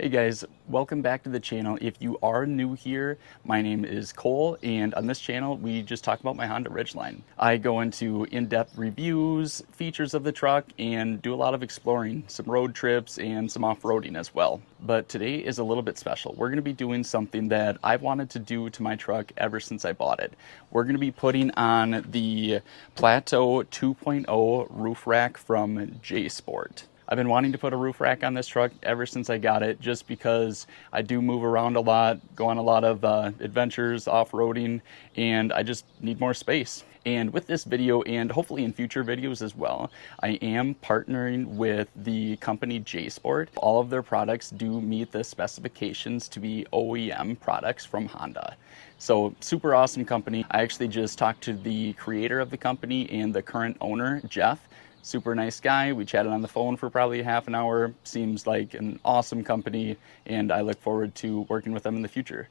Hey guys, welcome back to the channel. If you are new here, my name is Cole, and on this channel we just talk about my Honda Ridgeline. I go into in-depth reviews, features of the truck, and do a lot of exploring, some road trips and some off-roading as well. But today is a little bit special. We're going to be doing something that I've wanted to do to my truck ever since I bought it. We're going to be putting on the Plateau 2.0 roof rack from JSPORT. I've been wanting to put a roof rack on this truck ever since I got it, just because I do move around a lot, go on a lot of adventures, off-roading, and I just need more space. And with this video, and hopefully in future videos as well, I am partnering with the company JSPORT. All of their products do meet the specifications to be OEM products from Honda. So super awesome company. I actually just talked to the creator of the company and the current owner, Jeff. Super nice guy. We chatted on the phone for probably half an hour. Seems like an awesome company, and I look forward to working with them in the future.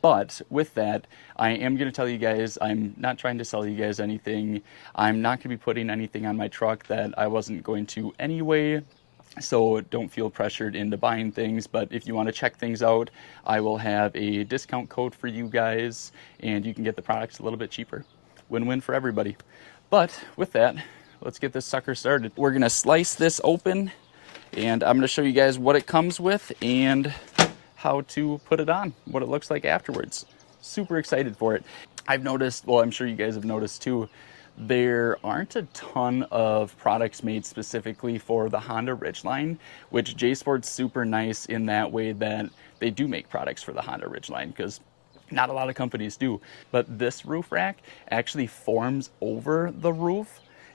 But with that, I am going to tell you guys, I'm not trying to sell you guys anything. I'm not going to be putting anything on my truck that I wasn't going to anyway. So don't feel pressured into buying things, but if you want to check things out, I will have a discount code for you guys, and you can get the products a little bit cheaper. Win-win for everybody. But with that, let's get this sucker started. We're gonna slice this open, and I'm gonna show you guys what it comes with and how to put it on, what it looks like afterwards. Super excited for it. I've noticed, well, I'm sure you guys have noticed too, there aren't a ton of products made specifically for the Honda Ridgeline, which JSPORT's super nice in that way that they do make products for the Honda Ridgeline, because not a lot of companies do. But this roof rack actually forms over the roof,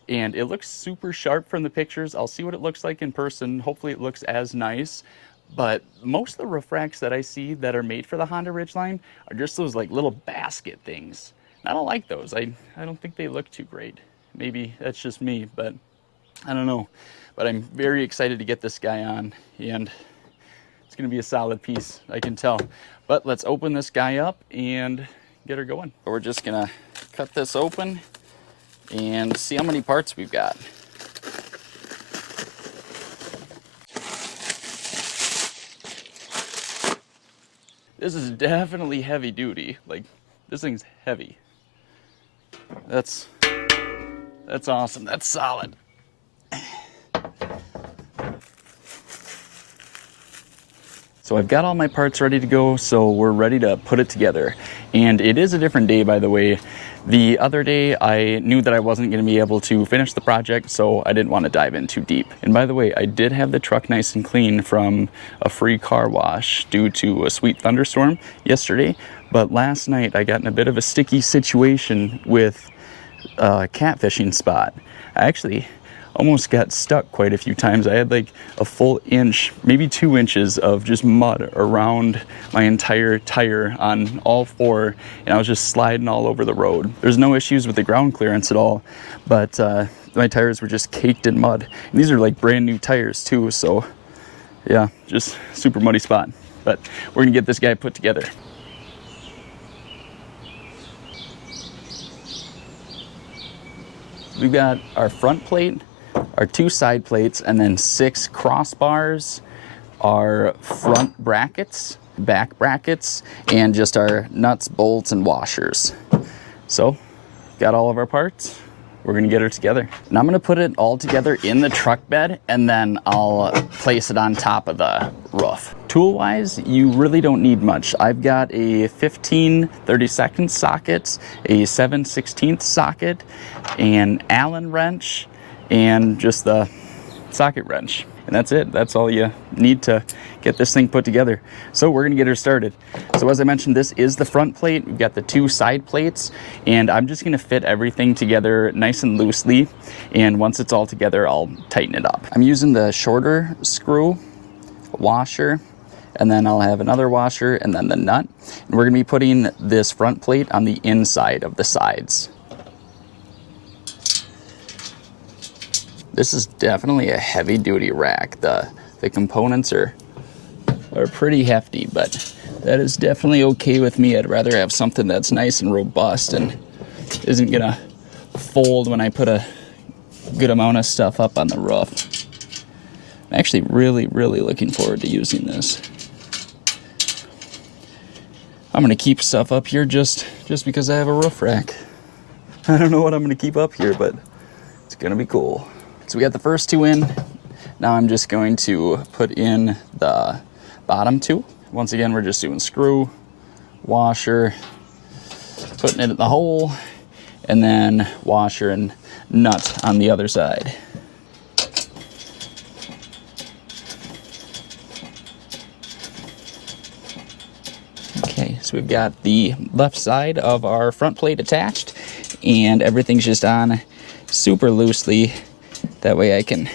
and it looks super sharp from the pictures. I'll see what it looks like in person. Hopefully it looks as nice. But most of the roof racks that I see that are made for the Honda Ridgeline are just those like little basket things. And I don't like those. I don't think they look too great. Maybe that's just me, but I don't know. But I'm very excited to get this guy on, and it's gonna be a solid piece, I can tell. But let's open this guy up and get her going. We're just gonna cut this open and see how many parts we've got. This is definitely heavy duty. Like, this thing's heavy. That's awesome. That's solid. So I've got all my parts ready to go, so we're ready to put it together. And it is a different day, by the way. The other day, I knew that I wasn't going to be able to finish the project, so I didn't want to dive in too deep. And by the way, I did have the truck nice and clean from a free car wash due to a sweet thunderstorm yesterday. But last night, I got in a bit of a sticky situation with a catfishing spot. I actually almost got stuck quite a few times. I had like a full inch, maybe 2 inches of just mud around my entire tire on all four, and I was just sliding all over the road. There's no issues with the ground clearance at all, but my tires were just caked in mud. And these are like brand new tires too, so yeah, just super muddy spot. But we're gonna get this guy put together. We've got our front plate, our 2 side plates, and then 6 crossbars, our front brackets, back brackets, and just our nuts, bolts, and washers. So, got all of our parts. We're gonna get her together. And I'm gonna put it all together in the truck bed, and then I'll place it on top of the roof. Tool-wise, you really don't need much. I've got a 15 32nd socket, a 7/16 socket, an Allen wrench, and just the socket wrench. And that's it. That's all you need to get this thing put together. So we're gonna get her started. So as I mentioned, this is the front plate. We've got the 2 side plates, and I'm just gonna fit everything together nice and loosely. And once it's all together, I'll tighten it up. I'm using the shorter screw, washer, and then I'll have another washer and then the nut. And we're gonna be putting this front plate on the inside of the sides. This is definitely a heavy duty rack. The components are pretty hefty, but that is definitely okay with me. I'd rather have something that's nice and robust and isn't gonna fold when I put a good amount of stuff up on the roof. I'm actually really looking forward to using this. I'm gonna keep stuff up here just because I have a roof rack. I don't know what I'm gonna keep up here, but it's gonna be cool. So we got the first two in. Now I'm just going to put in the bottom two. Once again, we're just doing screw, washer, putting it in the hole, and then washer and nut on the other side. Okay, so we've got the left side of our front plate attached, and everything's just on super loosely. That way I can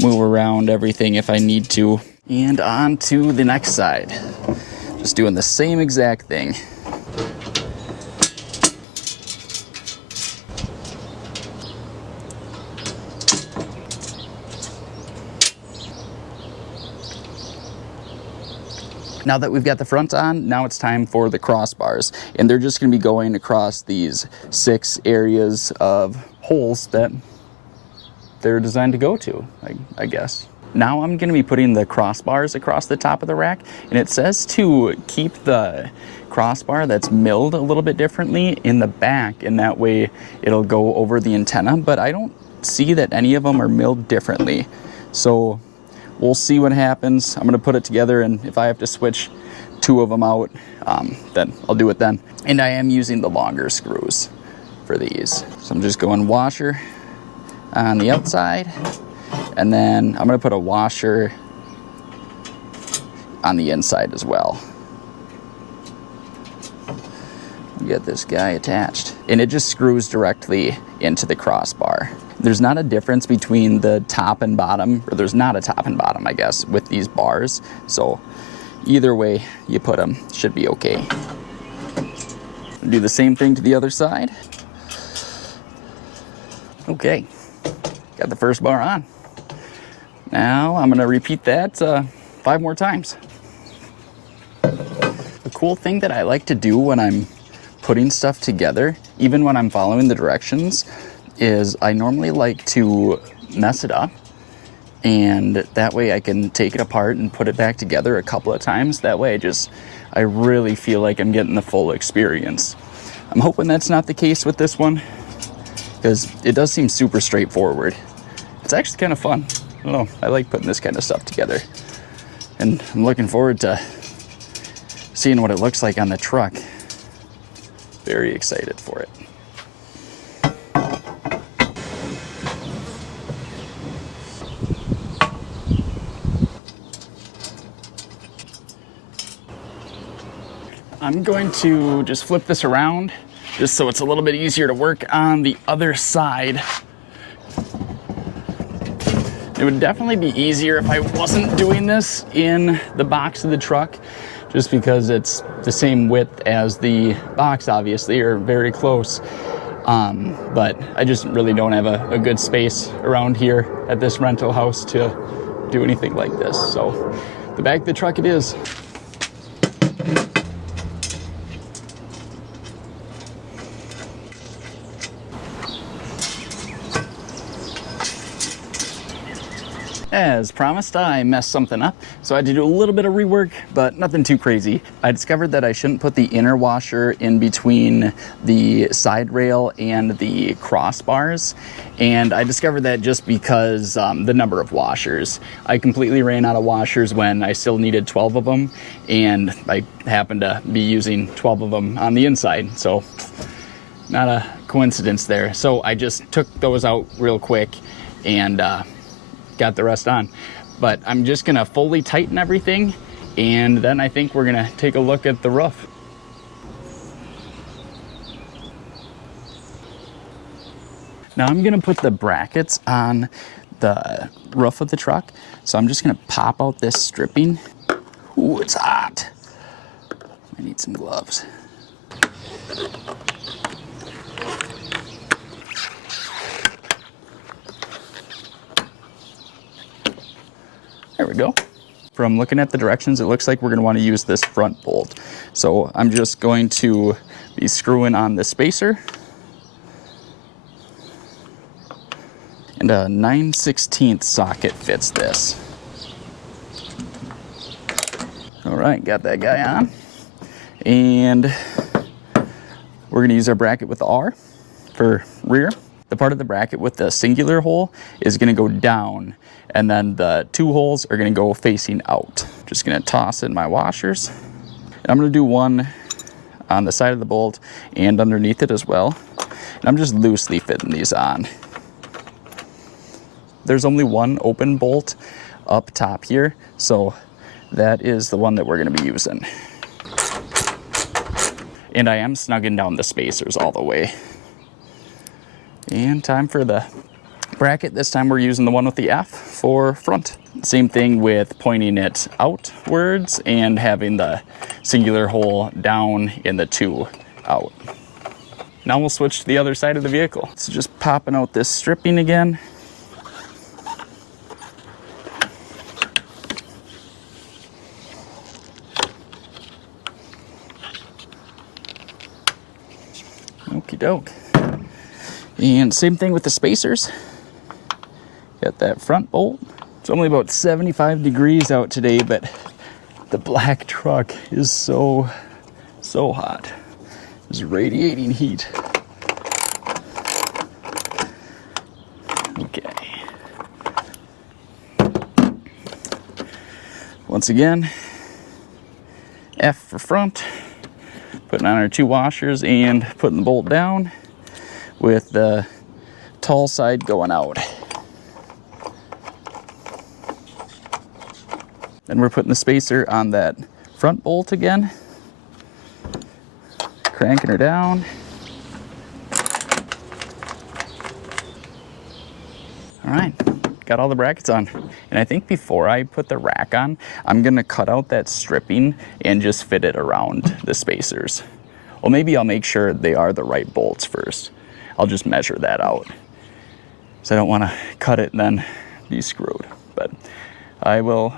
move around everything if I need to. And on to the next side. Just doing the same exact thing. Now that we've got the front on, now it's time for the crossbars. And they're just gonna be going across these 6 areas of holes that they're designed to go to, I guess. Now I'm gonna be putting the crossbars across the top of the rack, and it says to keep the crossbar that's milled a little bit differently in the back, and that way it'll go over the antenna, but I don't see that any of them are milled differently. So we'll see what happens. I'm gonna put it together, and if I have to switch 2 of them out, then I'll do it then. And I am using the longer screws for these. So I'm just going washer on the outside, and then I'm gonna put a washer on the inside as well. Get this guy attached, and it just screws directly into the crossbar. There's not a difference between the top and bottom, or there's not a top and bottom, I guess, with these bars. So either way you put them, should be okay. Do the same thing to the other side. Okay, got the first bar on. Now I'm gonna repeat that 5 more times. The cool thing that I like to do when I'm putting stuff together, even when I'm following the directions, is I normally like to mess it up, and that way I can take it apart and put it back together a couple of times. That way I really feel like I'm getting the full experience. I'm hoping that's not the case with this one, because it does seem super straightforward. It's actually kind of fun. I don't know, I like putting this kind of stuff together, and I'm looking forward to seeing what it looks like on the truck. Very excited for it. I'm going to just flip this around just so it's a little bit easier to work on the other side. It would definitely be easier if I wasn't doing this in the box of the truck, just because it's the same width as the box, obviously, or very close. But I just really don't have a good space around here at this rental house to do anything like this. So the back of the truck it is. As promised, I messed something up, so I had to do a little bit of rework, but nothing too crazy. I discovered that I shouldn't put the inner washer in between the side rail and the crossbars, and I discovered that just because the number of washers. I completely ran out of washers when I still needed 12 of them, and I happened to be using 12 of them on the inside, so not a coincidence there. So I just took those out real quick and got the rest on. But I'm just gonna fully tighten everything, and then I think we're gonna take a look at the roof. Now I'm gonna put the brackets on the roof of the truck, so I'm just gonna pop out this stripping. Ooh, it's hot. I need some gloves. There we go. From looking at the directions, it looks like we're going to want to use this front bolt. So I'm just going to be screwing on the spacer. And a 9/16 socket fits this. All right, got that guy on. And we're going to use our bracket with the R for rear. The part of the bracket with the singular hole is going to go down, and then the 2 holes are going to go facing out. Just going to toss in my washers. And I'm going to do one on the side of the bolt and underneath it as well. And I'm just loosely fitting these on. There's only one open bolt up top here, so that is the one that we're going to be using. And I am snugging down the spacers all the way. And time for the bracket. This time we're using the one with the F for front. Same thing with pointing it outwards and having the singular hole down and the 2 out. Now we'll switch to the other side of the vehicle. So just popping out this stripping again. Okie doke. And same thing with the spacers. Got that front bolt. It's only about 75 degrees out today, but the black truck is so hot. It's radiating heat. Okay. Once again, F for front. Putting on our 2 washers and putting the bolt down with the tall side going out. Then we're putting the spacer on that front bolt again. Cranking her down. All right, got all the brackets on. And I think before I put the rack on, I'm gonna cut out that stripping and just fit it around the spacers. Well, maybe I'll make sure they are the right bolts first. I'll just measure that out. So I don't wanna cut it and then be screwed. But I will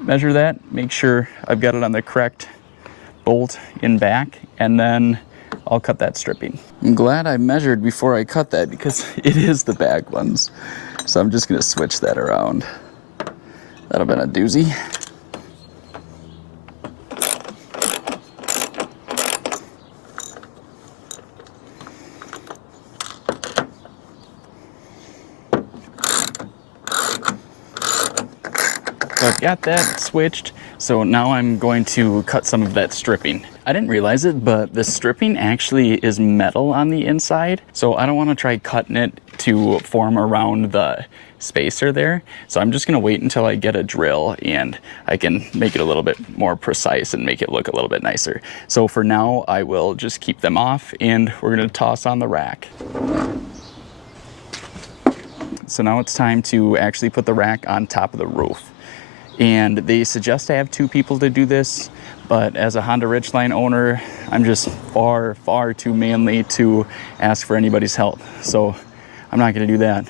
measure that, make sure I've got it on the correct bolt in back, and then I'll cut that stripping. I'm glad I measured before I cut that because it is the back ones. So I'm just gonna switch that around. That'll been a doozy. So I've got that switched, so now I'm going to cut some of that stripping. I didn't realize it, but the stripping actually is metal on the inside, so I don't want to try cutting it to form around the spacer there. So I'm just going to wait until I get a drill and I can make it a little bit more precise and make it look a little bit nicer. So for now, I will just keep them off and we're going to toss on the rack. So now it's time to actually put the rack on top of the roof. And they suggest I have 2 people to do this, but as a Honda Ridgeline owner, I'm just far too manly to ask for anybody's help. So I'm not gonna do that.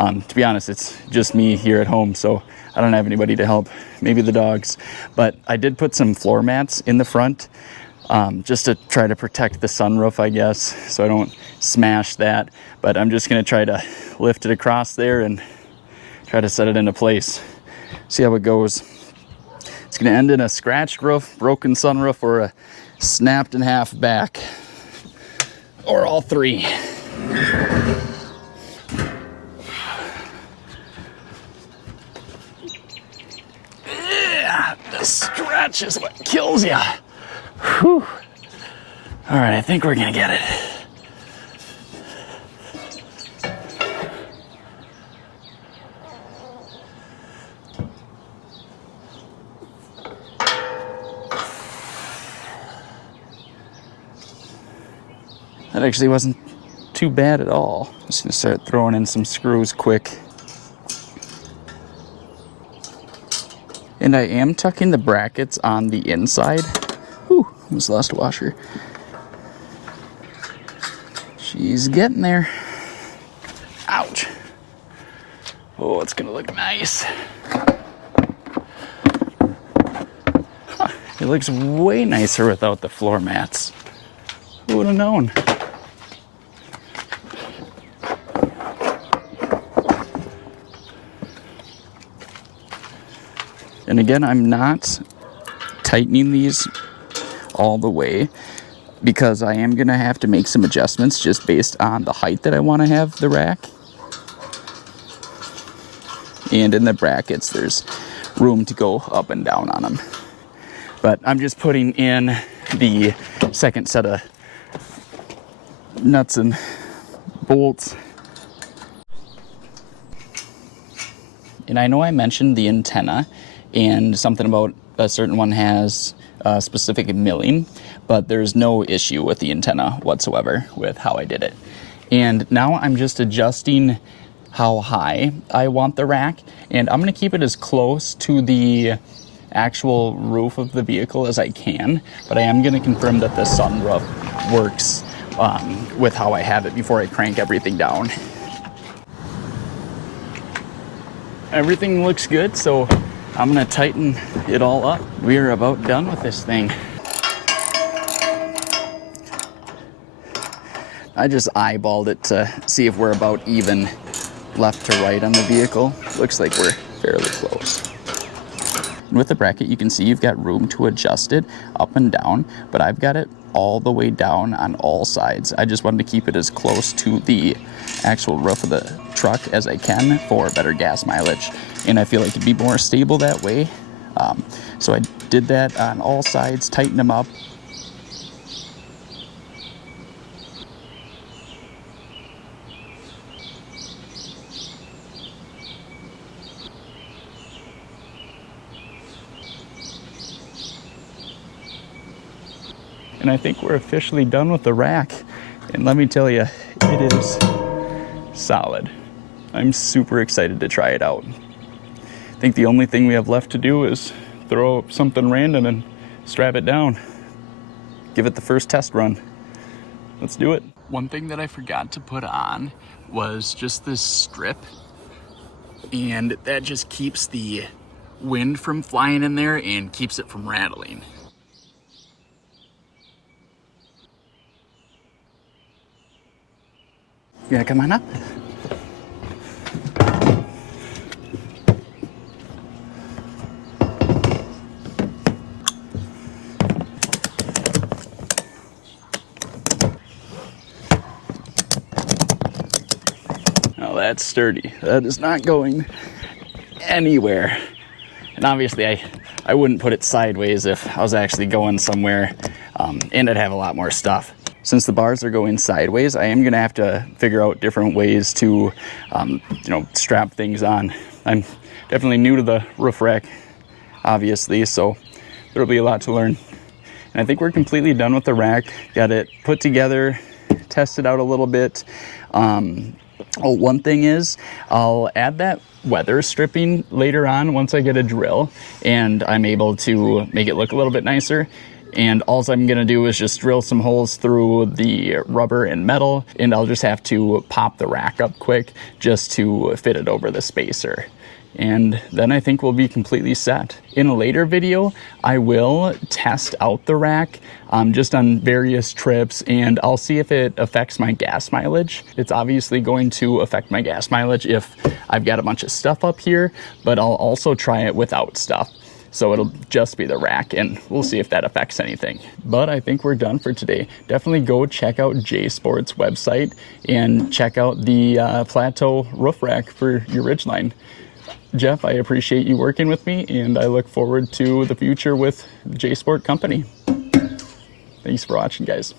To be honest, it's just me here at home, so I don't have anybody to help, maybe the dogs. But I did put some floor mats in the front, just to try to protect the sunroof, I guess, so I don't smash that. But I'm just gonna try to lift it across there and try to set it into place. See how it goes. It's gonna end in a scratched roof, broken sunroof, or a snapped in half back, or all 3. Yeah, the stretch is what kills you. Whew. All right, I think we're gonna get it. That actually wasn't too bad at all. Just gonna start throwing in some screws quick. And I am tucking the brackets on the inside. Whew, almost lost a washer. She's getting there. Ouch. Oh, it's gonna look nice. Huh, it looks way nicer without the floor mats. Who would have known? And again, I'm not tightening these all the way, because I am going to have to make some adjustments just based on the height that I want to have the rack. And in the brackets, there's room to go up and down on them. But I'm just putting in the second set of nuts and bolts. And I know I mentioned the antenna and something about a certain one has specific milling, but there's no issue with the antenna whatsoever with how I did it. And now I'm just adjusting how high I want the rack, and I'm going to keep it as close to the actual roof of the vehicle as I can, but I am going to confirm that the sunroof works with how I have it before I crank everything down. Everything looks good, so I'm going to tighten it all up. We are about done with this thing. I just eyeballed it to see if we're about even left to right on the vehicle. Looks like we're fairly close. And with the bracket, you can see you've got room to adjust it up and down, but I've got it all the way down on all sides. I just wanted to keep it as close to the actual roof of the truck as I can for better gas mileage, and I feel like it'd be more stable that way. So I did that on all sides, tightened them up. And I think we're officially done with the rack. And let me tell you, it is solid. I'm super excited to try it out. I think the only thing we have left to do is throw up something random and strap it down. Give it the first test run. Let's do it. One thing that I forgot to put on was just this strip. And that just keeps the wind from flying in there and keeps it from rattling. You gonna come on up? Oh, that's sturdy. That is not going anywhere. And obviously I wouldn't put it sideways if I was actually going somewhere, and I'd have a lot more stuff. Since the bars are going sideways, I am going to have to figure out different ways to, strap things on. I'm definitely new to the roof rack, obviously, so there'll be a lot to learn. And I think we're completely done with the rack. Got it put together, tested out a little bit. One thing is, I'll add that weather stripping later on once I get a drill and I'm able to make it look a little bit nicer. And all I'm gonna do is just drill some holes through the rubber and metal, and I'll just have to pop the rack up quick just to fit it over the spacer. And then I think we'll be completely set. In a later video, I will test out the rack just on various trips, and I'll see if it affects my gas mileage. It's obviously going to affect my gas mileage if I've got a bunch of stuff up here, but I'll also try it without stuff. So it'll just be the rack, and we'll see if that affects anything. But I think we're done for today. Definitely go check out JSPORT's website and check out the Plateau roof rack for your Ridgeline. Jeff, I appreciate you working with me, and I look forward to the future with the JSPORT company. Thanks for watching, guys.